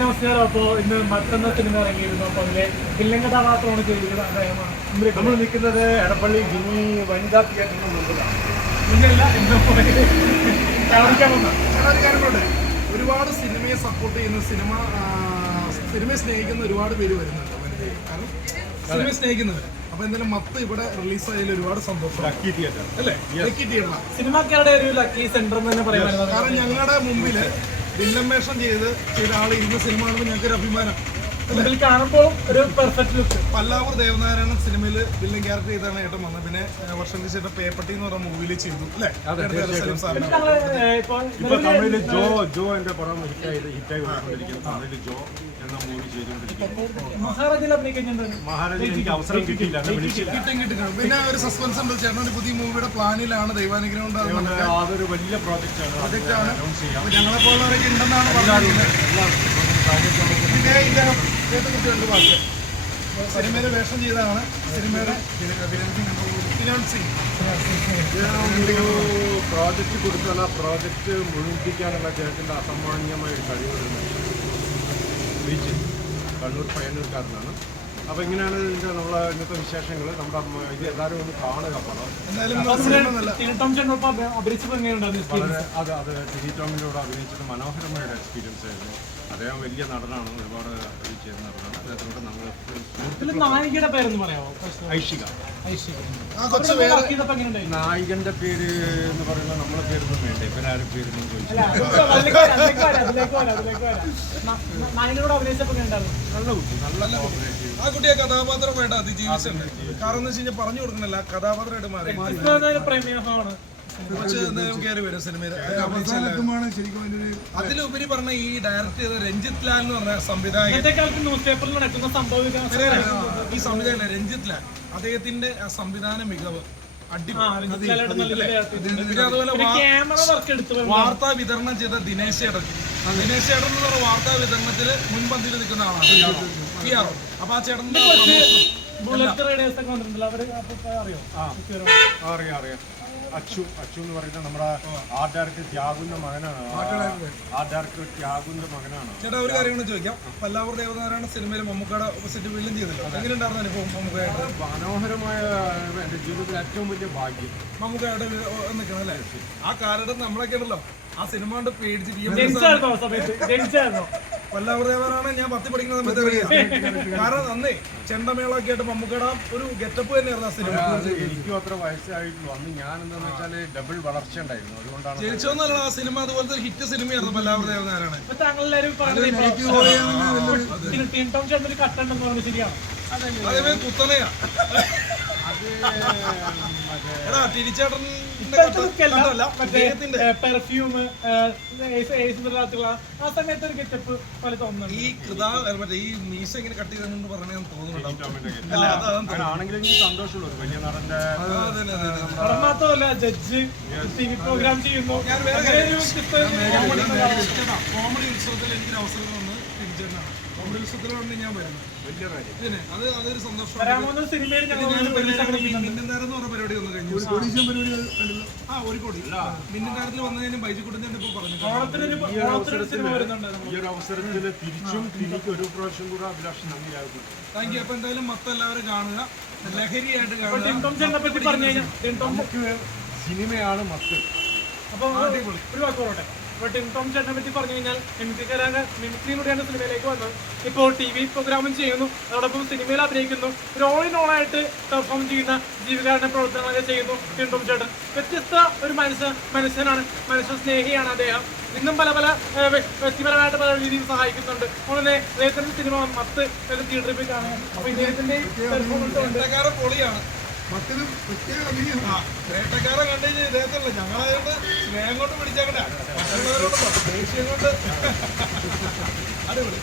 നമസ്കാരം. അപ്പോൾ ഇന്ന് മറ്റൊന്ന സിനിമ ഇറങ്ങിയിരുന്നു. അപ്പോൾ അതിലെ വില്ലൻ കഥാപാത്രമാണ് ചെയ്തിരിക്കുന്നത് അദ്ദേഹമാണ്. നമ്മൾ നിൽക്കുന്നത് എടപ്പള്ളി ജിനി വനിതാ തിയേറ്ററിന് മുമ്പിലാണ്. ഇല്ല എന്തോ കാണിക്കാൻ വന്ന ഒരു കാര്യമുണ്ട്. ഒരുപാട് സിനിമയെ സപ്പോർട്ട് ചെയ്യുന്ന സിനിമയെ സ്നേഹിക്കുന്ന ഒരുപാട് പേര് വരുന്നുണ്ട് വനിതയിൽ. കാരണം സിനിമയെ സ്നേഹിക്കുന്നവർ. അപ്പൊ എന്തായാലും മത്ത് ഇവിടെ റിലീസായതിൽ ഒരുപാട് സന്തോഷം. ലക്കി തിയേറ്റർ അല്ലേ? Lucky theatre. സിനിമാക്കാരുടെ ഒരു ലക്കി സെന്റർ എന്ന് തന്നെ പറയാൻ. കാരണം ഞങ്ങളുടെ മുമ്പില് വില്ലൻ വേഷം ചെയ്ത ആള് ഇരുന്ന സിനിമ കാണുമ്പോൾ ഞങ്ങൾക്കൊരു അഭിമാനം. ഇതിൽ കാണുമ്പോൾ ഒരു പെർഫെക്റ്റ് ലുക്ക്. പല്ലാവൂർ ദേവനാരായണൻ സിനിമയിൽ വില്ലൻ ക്യാരക്ടർ ചെയ്താണ് ഏട്ടൻ വന്നത്. പിന്നെ വർഷം ചേട്ടൻ പേപ്പട്ടി എന്ന് പറഞ്ഞ മൂവിയിൽ ചെയ്തു അല്ലേ? ഇപ്പൊ തമിഴില് ജോ എന്റെ പടം ഹിറ്റായി വന്നുകൊണ്ടിരിക്കുന്നു. തമിഴില് ജോ എന്ന മൂവി ചെയ്തുകൊണ്ടിരിക്കുന്നു. മഹാരാജ എനിക്ക് അവസരം കിട്ടിയില്ല, കിട്ടും. പിന്നെ ഒരു സസ്പെൻസ് ഉണ്ട്. ചേട്ടൻ പുതിയ മൂവിയുടെ പ്ലാനിലാണ്. ദൈവാനുഗ്രഹം കൊണ്ട് അതൊരു വലിയ പ്രോജക്റ്റാണ്. ഞങ്ങളെ പോലുള്ളവരൊക്കെ ഉണ്ടെന്നാണ് പിന്നെ ഇദ്ദേഹം രണ്ട് വാക്ക് സിനിമയിൽ വേഷം ചെയ്തതാണ്. സിനിമയുടെ പ്രോജക്റ്റ് കൊടുത്താൽ ആ പ്രോജക്റ്റ് മുഴുമിപ്പിക്കാനുള്ള അദ്ദേഹത്തിൻ്റെ അസാമാന്യമായ ഒരു കഴിവുണ്ട്. ബീച്ച് കണ്ണൂർ പയ്യന്നൂർക്കാരനാണ്. അപ്പോൾ ഇങ്ങനെയാണ് ഇതിൻ്റെ നമ്മളെ ഇന്നത്തെ വിശേഷങ്ങൾ. നമ്മുടെ ഇത് എല്ലാവരും ഒന്ന് കാണുക പടം. അത് ടിനി ടോമിനോട് അഭിനയിച്ചത് മനോഹരമായ ഒരു എക്സ്പീരിയൻസ് ആയിരുന്നു. അദ്ദേഹം വലിയ നടനാണ്, ഒരുപാട് ചെയ്ത നടനാണ്. അദ്ദേഹത്തിനോട് നമ്മൾ നായികയുടെ പേരെന്ന് പറയാമോ? ഐഷിക. നായികന്റെ പേര് എന്ന് പറയുന്നത് നമ്മളെ പേരൊന്നും വേണ്ടേ? ഇപ്പം ആരും പേരൊന്നും ചോദിച്ചു. നല്ല കുട്ടി, നല്ല ആ കുട്ടിയെ കഥാപാത്രം വേണ്ട അതിജീവിച്ചുണ്ട്. കാരണം എന്ന് വെച്ച് കഴിഞ്ഞാൽ പറഞ്ഞു കൊടുക്കണല്ല, കഥാപാത്രമായിട്ട് മാറി കയറി വരും സിനിമയിൽ. അതിലുപരി പറഞ്ഞ ഈ ഡയറക്ട് ചെയ്ത രഞ്ജിത്ത് ലാൽ എന്ന് പറഞ്ഞ സംവിധായകൻ, ന്യൂസ് പേപ്പറിൽ നടക്കുന്ന സംഭവം ഈ സംവിധായകൻ രഞ്ജിത്ത് ലാൽ, അദ്ദേഹത്തിന്റെ സംവിധാന മികവ് അതുപോലെ വാർത്താ വിതരണം ചെയ്ത ദിനേശ് ചേട്ടൻ എന്ന് പറഞ്ഞ വാർത്താ വിതരണത്തില് മുൻപന്തിയിൽ നിൽക്കുന്ന ആളാണ്. അപ്പൊ ആ ചേട്ടൻ അറിയാം. അച്ചു എന്ന് പറയുന്നത് നമ്മുടെ ആർട്ട് ഡയറക്ടർ ത്യാഗുന്റെ മകനാണ്. ചേട്ടാ ഒരു കാര്യം കൂടെ ചോദിക്കാം. പല്ലാവൂർ ദേവനാരായണ സിനിമയിൽ മമ്മൂക്കയുടെ ഓപ്പോസിറ്റ് വില്ലൻ ചെയ്തല്ലോ. എങ്ങനെയുണ്ടായിരുന്നു അനുഭവം? മമ്മൂക്കയായിട്ട് മനോഹരമായ എന്റെ ജീവിതത്തിൽ ഏറ്റവും വലിയ ഭാഗ്യം മമ്മൂക്കയായിട്ട് നിൽക്കണം അല്ലേ? ആ കാലഘട്ടം നമ്മളൊക്കെ ഉണ്ടല്ലോ ആ സിനിമ കൊണ്ട് പേടിച്ച് പല്ലാവൂർ ദേവനാണ് ഞാൻ 10 പഠിക്കുന്ന സമയത്ത്. കാരണം അന്നേ ചെണ്ടമേളൊക്കെ ആയിട്ട് മമ്മൂക്കയുടെ ഒരു ഗെറ്റപ്പ് തന്നെയായിരുന്നു ആ സിനിമ. എനിക്കും അത്ര വയസ്സായിട്ടുള്ളൂ. അന്ന് ഞാൻ എന്താണെന്ന് വെച്ചാൽ ഡബിൾ വളർച്ച ഉണ്ടായിരുന്നു. അതുകൊണ്ടാണ് ജയിച്ചോന്നല്ല ആ സിനിമ. അതുപോലത്തെ ഹിറ്റ് സിനിമയായിരുന്നു പല്ലാവൂർ ദേവനാരാണ്. അതേപോലെ കുത്തനെയാ എടാ തിരിച്ചേട്ടൻ പെർഫ്യൂം ആ സമയത്ത് ഒരു ഗെറ്റപ്പ് പോലെ തോന്നുന്നു. ഈ മറ്റേ ഈ മീശ ഇങ്ങനെ കട്ട് ചെയ്തെന്ന് പറഞ്ഞാൽ തോന്നുന്നുണ്ടോ? മാത്രമല്ല ജഡ്ജ് ടി വി പ്രോഗ്രാം ചെയ്യുന്നു. കോമഡി ഉത്സവത്തിൽ എനിക്കൊരു അവസരം വന്ന് തിരിച്ചേട്ടനാണ്. കോമഡി ഉത്സവത്തിലാണ് ഞാൻ വരുന്നത്. പിന്നെ അതൊരു സന്തോഷം. മിന്നന്താരം എന്ന് പറഞ്ഞ പരിപാടി വന്നു കഴിഞ്ഞു. ഒരു കോടി മിന്നന്താരത്തിൽ വന്നതിനും ബൈജിക്കുട്ടൻ ഇപ്പൊ പറഞ്ഞു. ഈ ഒരു അവസരത്തിൽ തിരിച്ചും തിരിക്ക് ഒരു പ്രാവശ്യം കൂടെ അഭിലാഷം നന്ദിയാകും. Thank you. അപ്പൊ എന്തായാലും മൊത്തം കാണുക, ലഹരിയായിട്ട് കാണുക. സിനിമയാണ് മത്ത്. അപ്പൊ ഒരു വാക്ക് പറയട്ടെ. ടിം ടോം ചേട്ടനെ പറ്റി പറഞ്ഞു കഴിഞ്ഞാൽ മിമിക്രിയിലൂടെയാണ് സിനിമയിലേക്ക് വന്നത്. ഇപ്പോൾ TV പ്രോഗ്രാമും ചെയ്യുന്നു, അതോടൊപ്പം സിനിമയിൽ അഭിനയിക്കുന്നു. ഒരു ഓൾ ഇൻ ഓൾ ആയിട്ട് പെർഫോം ചെയ്യുന്ന ജീവികാരണ പ്രവർത്തനങ്ങളൊക്കെ ചെയ്യുന്നു ടിം ടോം ചേട്ടൻ. വ്യത്യസ്ത ഒരു മനുഷ്യനാണ്, മനുഷ്യ സ്നേഹിയാണ് അദ്ദേഹം. ഇന്നും പല വ്യക്തിപരമായിട്ട് പല രീതിയിൽ സഹായിക്കുന്നുണ്ട്. അതുപോലെ അദ്ദേഹത്തിന്റെ സിനിമ മത്ത് തിയേറ്ററിൽ പോയി കാണുക. അപ്പൊ ഇദ്ദേഹത്തിന്റെ പൊളിയാണ്. വേട്ടക്കാരെ കണ്ടു കഴിഞ്ഞാൽ ഇദ്ദേഹത്തില്ല. ഞങ്ങളായോണ്ട് സ്നേഹം കൊണ്ട് പിടിച്ചേക്കട്ടെ. മറ്റുള്ളവരോട് ദേഷ്യം കൊണ്ട് അടിപൊളി.